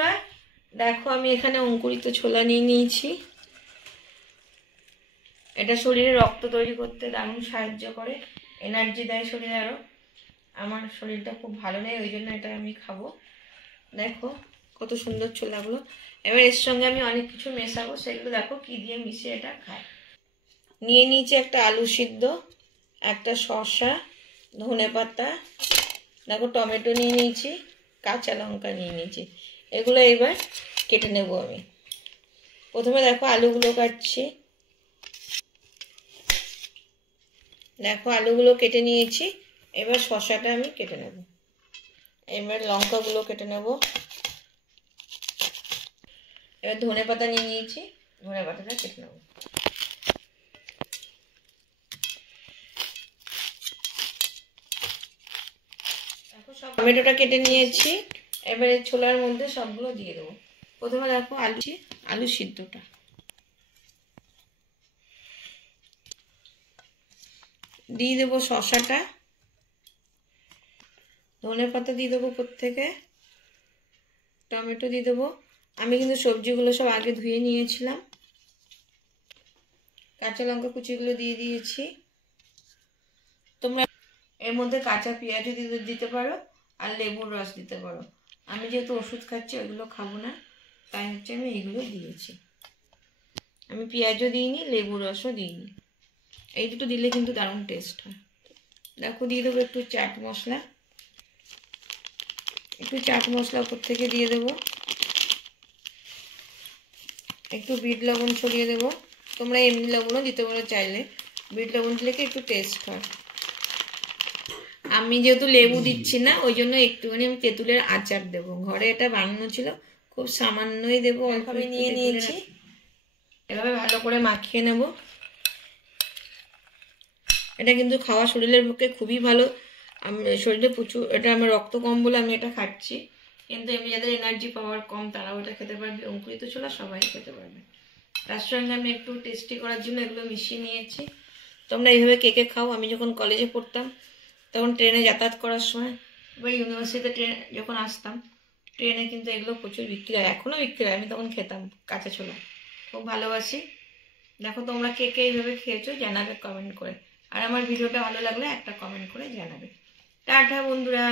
বন্ধুরা, দেখো আমি এখানে অঙ্কুরিত ছোলা নিয়ে নিয়েছি। এটা শরীরে রক্ত তৈরি করতে দারুণ সাহায্য করে, এনার্জি দেয় শরীরে আরো। আমার শরীরটা খুব ভালো নেই, ওই জন্য এটা আমি খাবো। দেখো কত সুন্দর ছোলাগুলো। এবার এর সঙ্গে আমি অনেক কিছু মেশাবো, সেগুলো দেখো কি দিয়ে মিশিয়ে এটা খাই। নিয়ে নিয়েছি একটা আলু সিদ্ধ, একটা শসা, ধনেপাতা, দেখো টমেটো নিয়ে নিয়েছি, কাঁচা লঙ্কা নিয়ে নিয়েছি। এগুলো এবার কেটে নেব আমি। প্রথমে দেখো আলুগুলো কাটছি। দেখো আলুগুলো কেটে নিয়েছি। এবার শসাটা আমি কেটে নেব। এবার লঙ্কাগুলো কেটে নেব। এবার ধনেপাতা নিয়ে নিয়েছি, ধনেপাতাটা কেটে নেব। দেখো সব টমেটোটা কেটে নিয়েছি। এবারে ছোলার মধ্যে সবগুলো দিয়ে দেবো। প্রথমে দেখো আলু সিদ্ধটা দিয়ে দেবো, শসাটা, ধনেপাতা দিয়ে দেবো প্রত্যেকে, টমেটো দিয়ে দেবো। আমি কিন্তু সবজিগুলো সব আগে ধুয়ে নিয়েছিলাম। কাঁচা লঙ্কা কুচিগুলো দিয়ে দিয়েছি। তোমরা এর মধ্যে কাঁচা পেঁয়াজও দিতে পারো আর লেবুর রস দিতে পারো। আমি যেহেতু ওষুধ খাচ্ছি ওইগুলো খাবো না, তাই হচ্ছে আমি এইগুলো দিয়েছি। আমি পেঁয়াজও দিইনি, লেবুর রসও দিইনি। এই দুটো দিলে কিন্তু দারুণ টেস্ট হয়। দেখো দিয়ে দেবো একটু চাট মশলা, উপর থেকে দিয়ে দেবো। একটু বিট লবণ ছড়িয়ে দেবো। তোমরা এমনি লবণও দিতে পারো চাইলে, বিট লবণ দিলে কি একটু টেস্ট হয়। আমি যেহেতু লেবু দিচ্ছি না, ওই জন্য একটুখানি আমি তেঁতুলের আচার দেবো। ঘরে এটা বানানো ছিল, খুব সামান্যই দেবো, অল্প আমি নিয়ে নিয়েছি। এভাবে ভালো করে মাখিয়ে নেব। এটা কিন্তু খাওয়া শরীরের পক্ষে খুবই ভালো। আমি শরীরে প্রচুর, এটা আমার রক্ত কম বলে আমি এটা খাচ্ছি, কিন্তু এমনি যাদের এনার্জি পাওয়ার কম তারাও এটা খেতে পারবে। অঙ্কুরিত ছোলা সবাই খেতে পারবে। তার সঙ্গে আমি একটু টেস্টি করার জন্য এগুলো মিশিয়ে নিয়েছি। তোমরা এইভাবে কে কে খাও? আমি যখন কলেজে পড়তাম তখন ট্রেনে যাতায়াত করার সময় বা ইউনিভার্সিটিতে যখন আসতাম, ট্রেনে কিন্তু এগুলো প্রচুর বিক্রি হয়, এখনও বিক্রি হয়। আমি তখন খেতাম কাঁচা ছোলা, খুব ভালোবাসি। দেখো তোমরা কে কে এইভাবে খেয়েছো জানাবে কমেন্ট করে। আর আমার ভিডিওটা ভালো লাগলে একটা কমেন্ট করে জানাবে। টাটা বন্ধুরা।